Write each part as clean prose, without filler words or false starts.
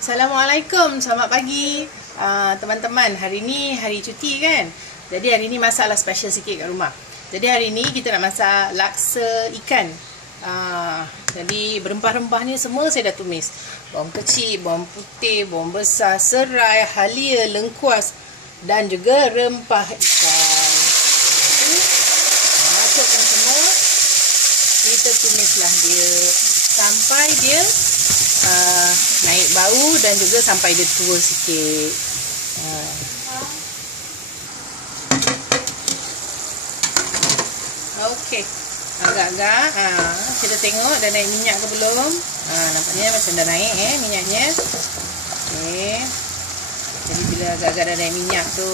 Assalamualaikum, selamat pagi teman-teman. Hari ni hari cuti kan. Jadi hari ni masalah special sikit kat rumah. Jadi hari ni kita nak masak laksa ikan. Jadi berempah-rempahnya semua saya dah tumis. Bawang kecil, bawang putih, bawang besar, serai, halia, lengkuas dan juga rempah ikan. Masukkan semua. Kita tumislah dia sampai dia naik bau dan juga sampai dia tua sikit. Okey. Agak-agak kita tengok dah naik minyak ke belum. Nampaknya macam dah naik minyaknya. Okey. Jadi bila agak-agak dah naik minyak tu,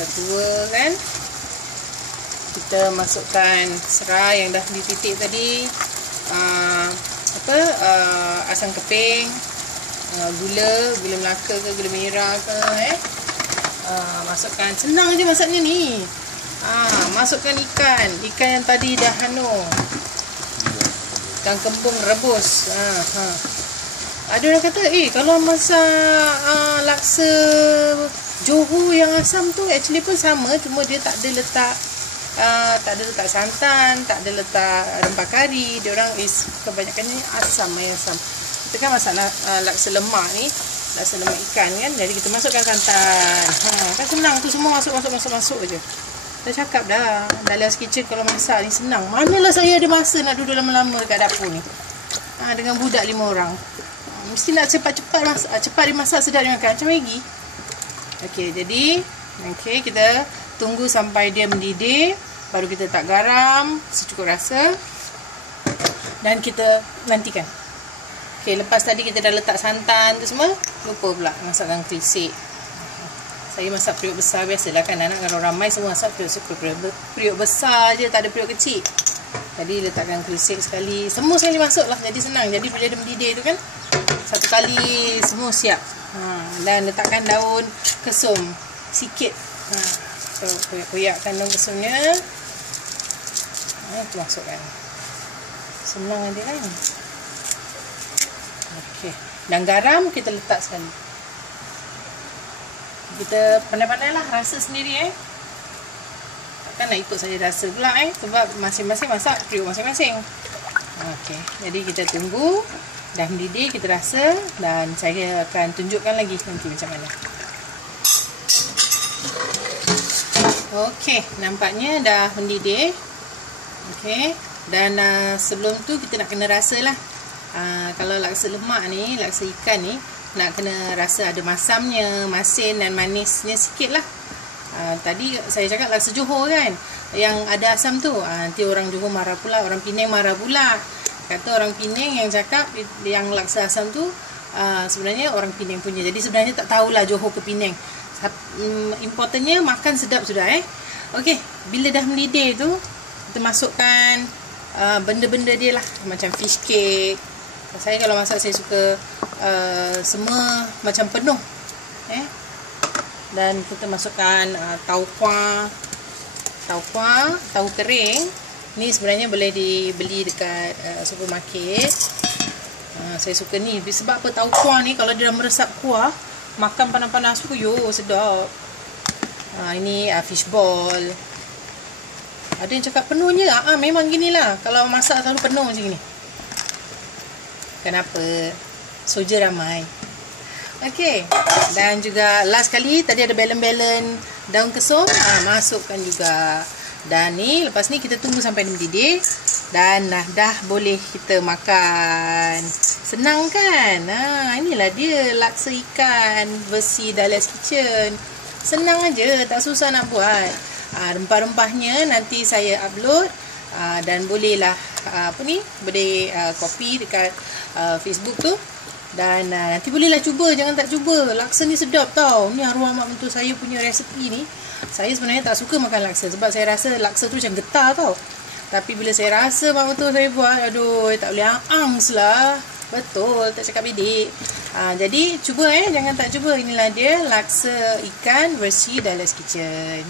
dah tua kan, kita masukkan serai yang dah dititik tadi, asam keping, gula melaka ke gula merah ke, masukkan. Senang je masaknya ni. Masukkan ikan yang tadi dah ikan kembung rebus. Ada orang kata kalau masak laksa Johor yang asam tu actually pun sama, cuma dia tak ada letak santan, tak ada letak rempah kari. Dia orang kebanyakannya asam. Kita kan masak laksa lemak ni, laksa lemak ikan kan. Jadi kita masukkan santan. Kan senang tu, semua masuk je. Dah cakap dah, Dahlia's Kitchen kalau masak ni senang. Manalah saya ada masa nak duduk lama-lama dekat dapur ni. Dengan budak 5 orang. Mesti nak cepat dimasak, sedap dimakan. Macam Maggi. Okey, jadi kita tunggu sampai dia mendidih. Baru kita letak garam secukup rasa. Dan kita nantikan. Okey, lepas tadi kita dah letak santan tu semua, lupa pula masukkan kerisik. Saya masak periuk besar, biasalah kan anak kalau ramai semua masak periuk besar je, tak ada periuk kecil. Jadi letakkan kerisik sekali, semua sekali masuk lah, jadi senang. Jadi bila dia mendidih tu kan, satu kali semua siap. Dan letakkan daun kesum sikit. So koyak-koyakkan daun kesumnya. Itu masukkan. Senang aja kan. Okey. Dan garam kita letak sekali. Kita pandai-pandai lah, rasa sendiri Takkan nak ikut saja rasa pula sebab masing-masing masak periuk masing-masing. Okey, jadi kita tunggu dah mendidih, kita rasa, dan saya akan tunjukkan lagi nanti macam mana. Okey, nampaknya dah mendidih. Okey, dan sebelum tu kita nak kena rasa lah. Kalau laksa lemak ni, laksa ikan ni, nak kena rasa ada masamnya, masin dan manisnya sikit lah. Tadi saya cakap laksa Johor kan, yang ada asam tu. Nanti orang Johor marah pula, orang Penang marah pula. Kata orang Penang yang cakap yang laksa asam tu sebenarnya orang Penang punya. Jadi sebenarnya tak tahulah Johor ke Penang. Importantnya makan sedap sudah. Okey, bila dah mendidih tu, kita masukkan benda-benda dia lah, macam fish cake. Saya kalau masak saya suka semua macam penuh. Dan kita masukkan tahu kering. Ni sebenarnya boleh dibeli dekat supermarket. Saya suka ni sebab apa, tahu kuah ni kalau dia dah meresap kuah, makan panas-panas tu sedap. Ini fish ball. Ada yang cakap penuh je. Memang ginilah. Kalau masak selalu penuh macam ni. Kenapa? Soja ramai. Okey. Dan juga last kali tadi ada belen-belen daun kesum. Masukkan juga. Dan ni lepas ni kita tunggu sampai dia mendidih. Dan dah boleh kita makan. Senang kan? Inilah dia laksa ikan versi Dahlia's Kitchen. Senang aja, tak susah nak buat. Rempah-rempahnya nanti saya upload. Dan bolehlah boleh copy dekat Facebook tu. Dan nanti bolehlah cuba, jangan tak cuba. Laksa ni sedap tau. Ni arwah mak mentua saya punya resepi ni. Saya sebenarnya tak suka makan laksa sebab saya rasa laksa tu macam getah tau. Tapi bila saya rasa mak mentua saya buat, aduh, tak boleh angs lah. Betul, tak cakap bidik. Jadi cuba jangan tak cuba. Inilah dia laksa ikan versi Dahlia's Kitchen.